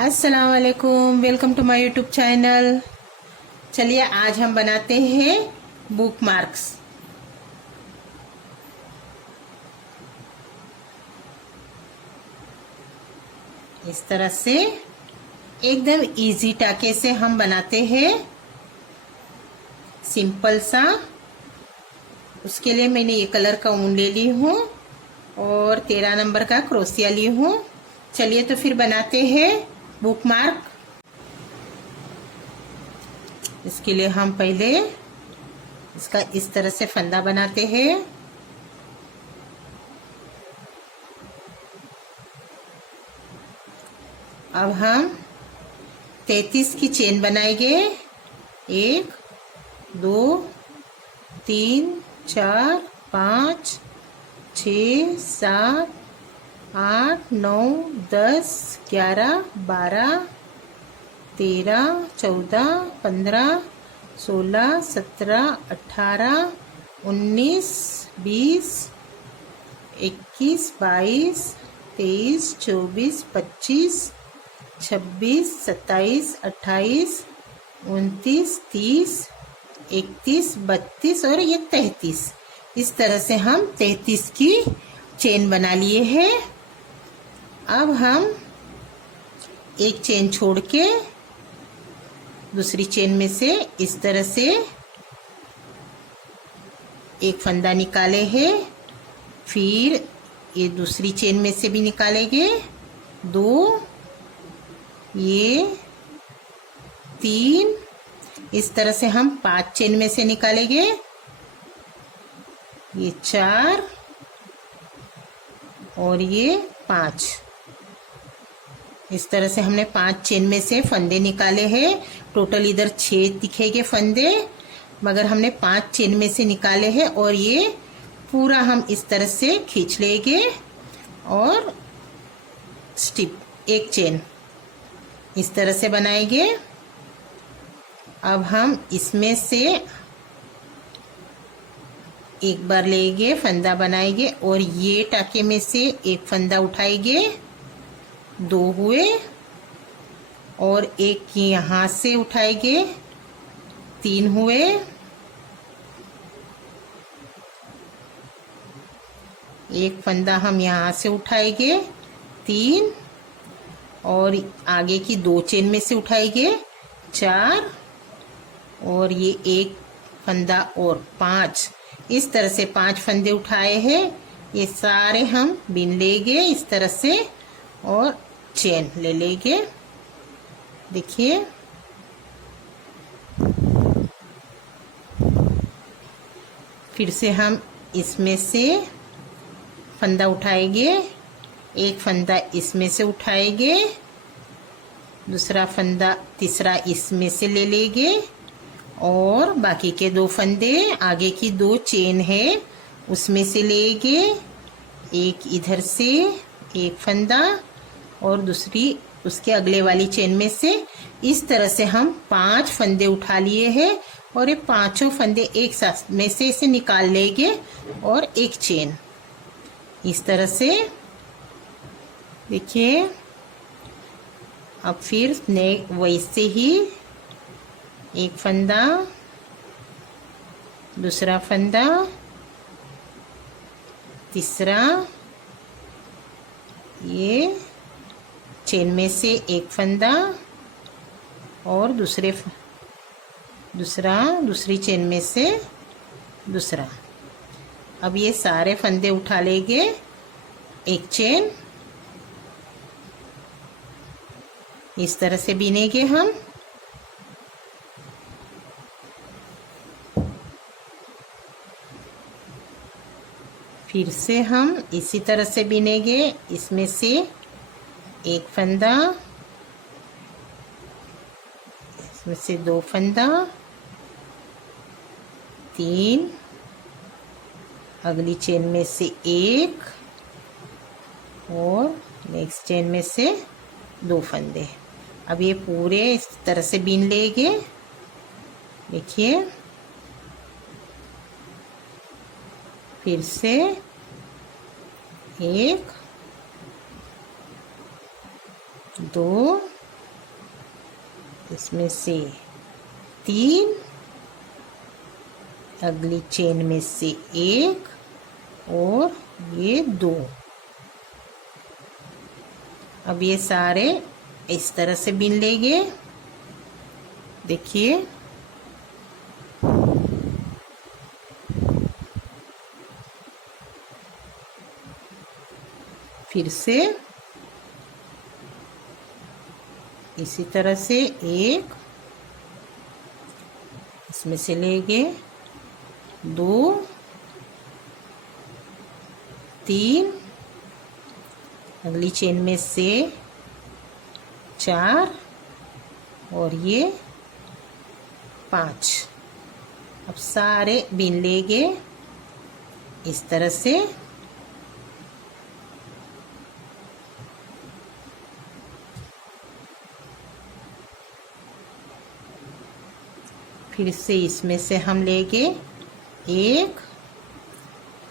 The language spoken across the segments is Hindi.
अस्सलाम वालेकुम, welcome to my YouTube channel. चलिए आज हम बनाते हैं बुक मार्क्स। इस तरह से एकदम इजी टाके से हम बनाते हैं, सिंपल सा। उसके लिए मैंने ये कलर का ऊन ले ली हूँ और 13 नंबर का क्रोशिया ली हूँ। चलिए तो फिर बनाते हैं बुक मार्क। इसके लिए हम पहले इसका इस तरह से फंदा बनाते हैं। अब हम 33 की चेन बनाएंगे। 1 2 3 4 5 6 7 8 9 10 11 12 13 14 15 16 17 18 19 20 21 22 23 24 25 26 27 28 29 30 31 32 और ये 33। इस तरह से हम 33 की चेन बना लिए हैं। अब हम एक चेन छोड़ के दूसरी चेन में से इस तरह से एक फंदा निकाले हैं। फिर ये दूसरी चेन में से भी निकालेंगे 2, ये 3। इस तरह से हम 5 चेन में से निकालेंगे। ये 4 और ये 5। इस तरह से हमने 5 चेन में से फंदे निकाले हैं। टोटल इधर 6 दिखेंगे फंदे, मगर हमने 5 चेन में से निकाले हैं। और ये पूरा हम इस तरह से खींच लेंगे और स्टिप एक चेन इस तरह से बनाएंगे। अब हम इसमें से एक बार लेंगे, फंदा बनाएंगे और ये टाके में से एक फंदा उठाएंगे। 2 हुए और एक यहाँ से उठाएंगे, 3 हुए। एक फंदा हम यहाँ से उठाएंगे, 3 और आगे की 2 चेन में से उठाएंगे, 4 और ये एक फंदा और 5। इस तरह से 5 फंदे उठाए हैं। ये सारे हम बीन लेंगे इस तरह से और चेन ले लेंगे। देखिए फिर से हम इसमें से फंदा उठाएंगे। एक फंदा इसमें से उठाएंगे, दूसरा फंदा तीसरा इसमें से ले लेंगे और बाकी के 2 फंदे आगे की 2 चेन है उसमें से लेंगे। एक इधर से एक फंदा और दूसरी उसके अगले वाली चेन में से। इस तरह से हम 5 फंदे उठा लिए हैं और ये 5 फंदे एक साथ में से इसे निकाल लेंगे और एक चेन इस तरह से। देखिए अब फिर वैसे ही एक फंदा, दूसरा फंदा, तीसरा, ये चेन में से एक फंदा और दूसरी चेन में से दूसरा। अब ये सारे फंदे उठा लेंगे, एक चेन इस तरह से बीनेंगे हम। फिर से हम इसी तरह से बीनेंगे। इसमें से एक फंदा, इसमें से 2 फंदा, 3, अगली चेन में से एक और नेक्स्ट चेन में से 2 फंदे। अब ये पूरे इस तरह से बीन लेंगे। देखिए फिर से 1 2 इसमें से 3, अगली चेन में से 1 और ये 2। अब ये सारे इस तरह से बीन लेंगे। देखिए फिर से इसी तरह से 1 इसमें से लेंगे, 2, 3, अगली चेन में से 4 और ये 5। अब सारे बीन लेंगे इस तरह से। फिर से इसमें से हम लेंगे 1,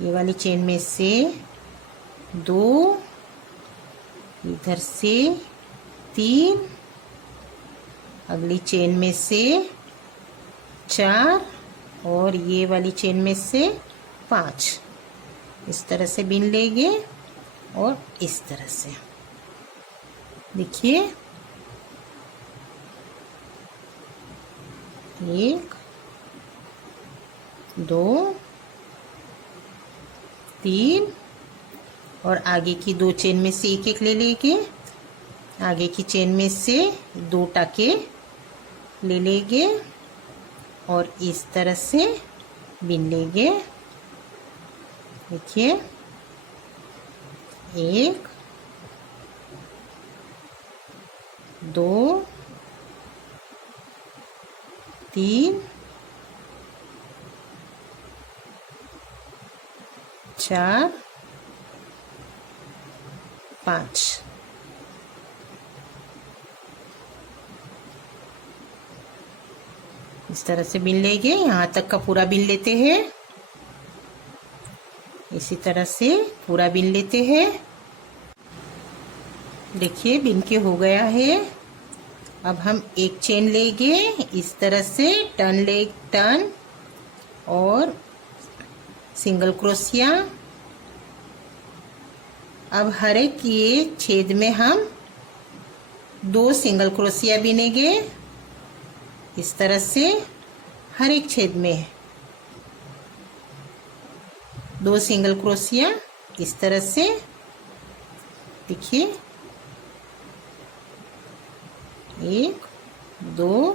ये वाली चेन में से 2, इधर से 3, अगली चेन में से 4 और ये वाली चेन में से 5। इस तरह से बीन लेंगे और इस तरह से देखिए 1, 2, 3 और आगे की 2 चेन में से 1 ले लेंगे, आगे की चेन में से 2 टाके ले लेंगे और इस तरह से बीन लेंगे। देखिए 1, 2, 3, 4, 5। इस तरह से बीन लेंगे, यहाँ तक का पूरा बीन लेते हैं। इसी तरह से पूरा बीन लेते हैं। देखिए बीन के हो गया है। अब हम एक चेन लेंगे इस तरह से, टर्न और सिंगल क्रोशिया। अब हर एक ये छेद में हम 2 सिंगल क्रोशिया बीनेंगे इस तरह से। हर एक छेद में 2 सिंगल क्रोशिया इस तरह से। देखिए 1, 2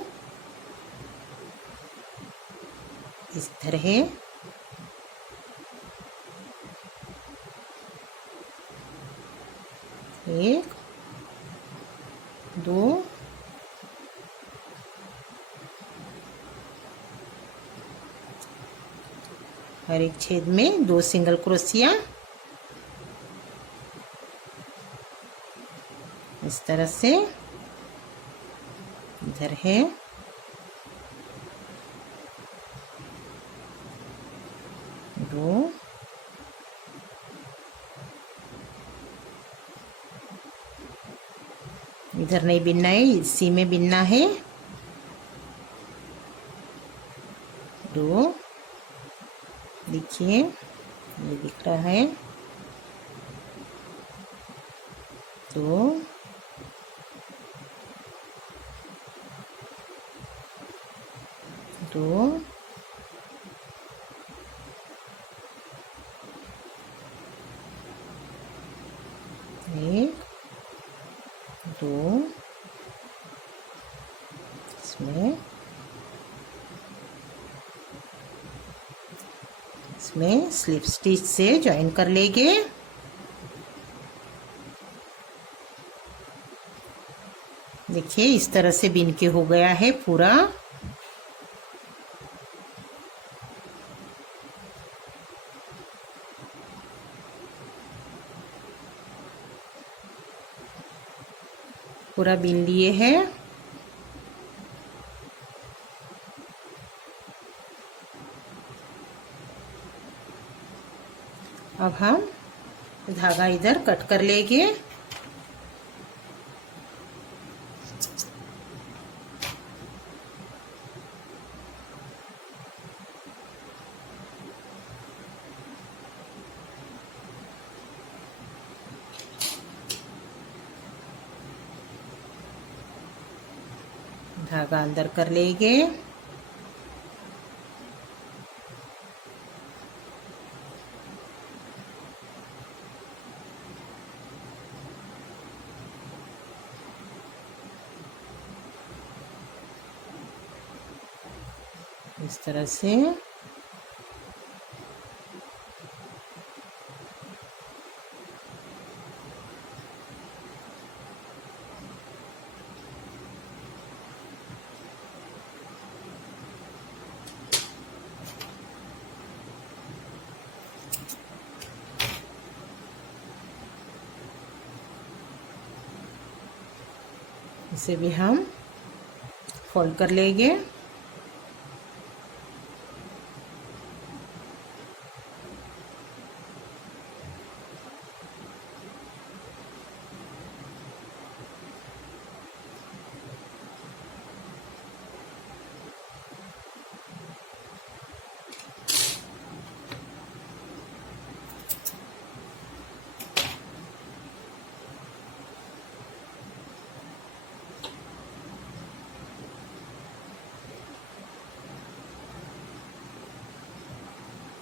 इस तरह, 1, 2 हर एक छेद में 2 सिंगल क्रोशिया इस तरह से। इधर है, दो, इधर नहीं बिनना है, इसी में बिनना है। 2 देखिए ये दिख रहा है, 2 2 1 2 इसमें स्लिप स्टिच से ज्वाइन कर लेंगे। देखिए इस तरह से बिन के हो गया है पूरा। पूरा बिन लिए हैं। अब हम धागा इधर कट कर लेंगे। धागा अंदर कर लेंगे। इस तरह से इसे भी हम फोल्ड कर लेंगे।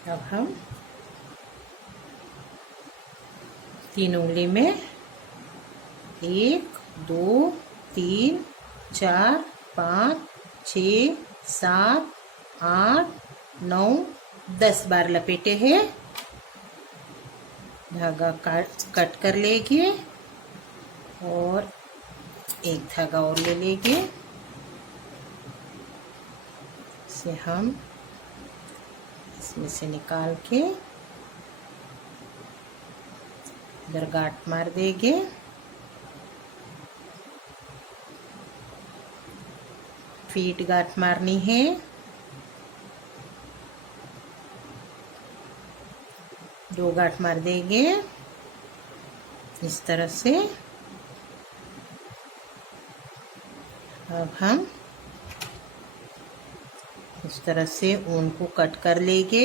अब हम 3 उंगली में 1 2 3 4 5 6 7 8 9 10 बार लपेटे हैं। धागा कट कर लेंगे और एक धागा और ले लेंगे। इसे हम इसमें से निकाल के इधर गांठ मार देंगे। फीट गांठ मारनी है। दो गांठ मार देंगे इस तरह से। अब हम इस तरह से ऊन को कट कर लेंगे।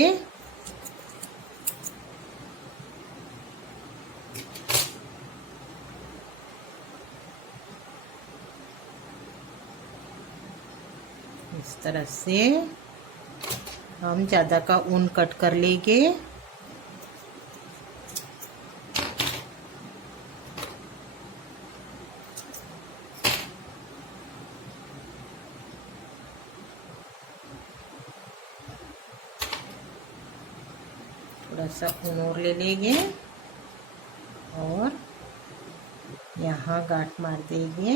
इस तरह से हम ज़्यादा का ऊन कट कर लेंगे। थोड़ा सा ऊन और ले लेंगे और यहाँ गांठ मार देंगे।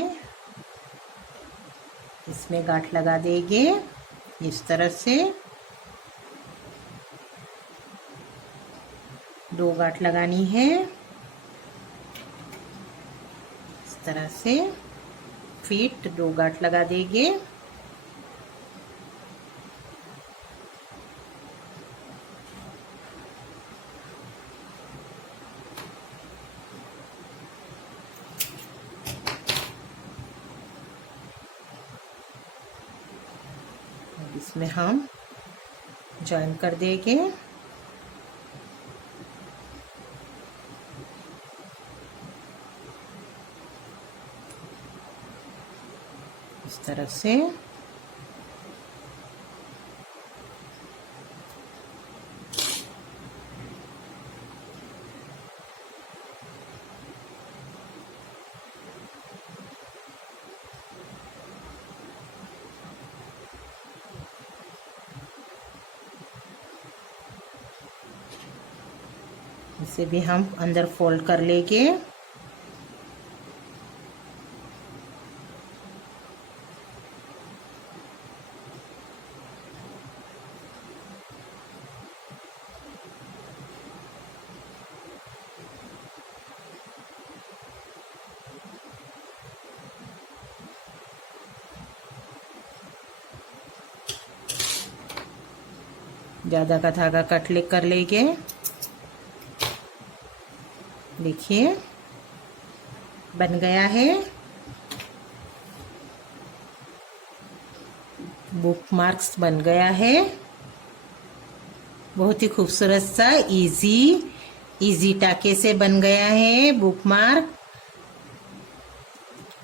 इसमें गांठ लगा देंगे इस तरह से। 2 गांठ लगानी है इस तरह से। फीट 2 गांठ लगा देंगे। इसमें हम जॉइन कर देंगे। इस तरह से इसे भी हम अंदर फोल्ड कर लेंगे। ज़्यादा का धागा कट कर लेंगे। देखिए बन गया है। बुक मार्क्स बन गया है। बहुत ही खूबसूरत सा इजी टाके से बन गया है बुक मार्क।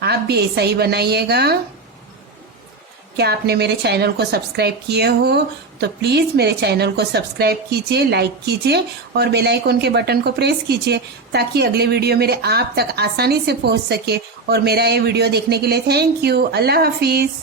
आप भी ऐसा ही बनाइएगा। क्या आपने मेरे चैनल को सब्सक्राइब किए हो तो प्लीज मेरे चैनल को सब्सक्राइब कीजिए, लाइक कीजिए और बेल आइकन के बटन को प्रेस कीजिए ताकि अगले वीडियो मेरे आप तक आसानी से पहुंच सके। और मेरा ये वीडियो देखने के लिए थैंक यू। Allah Hafiz.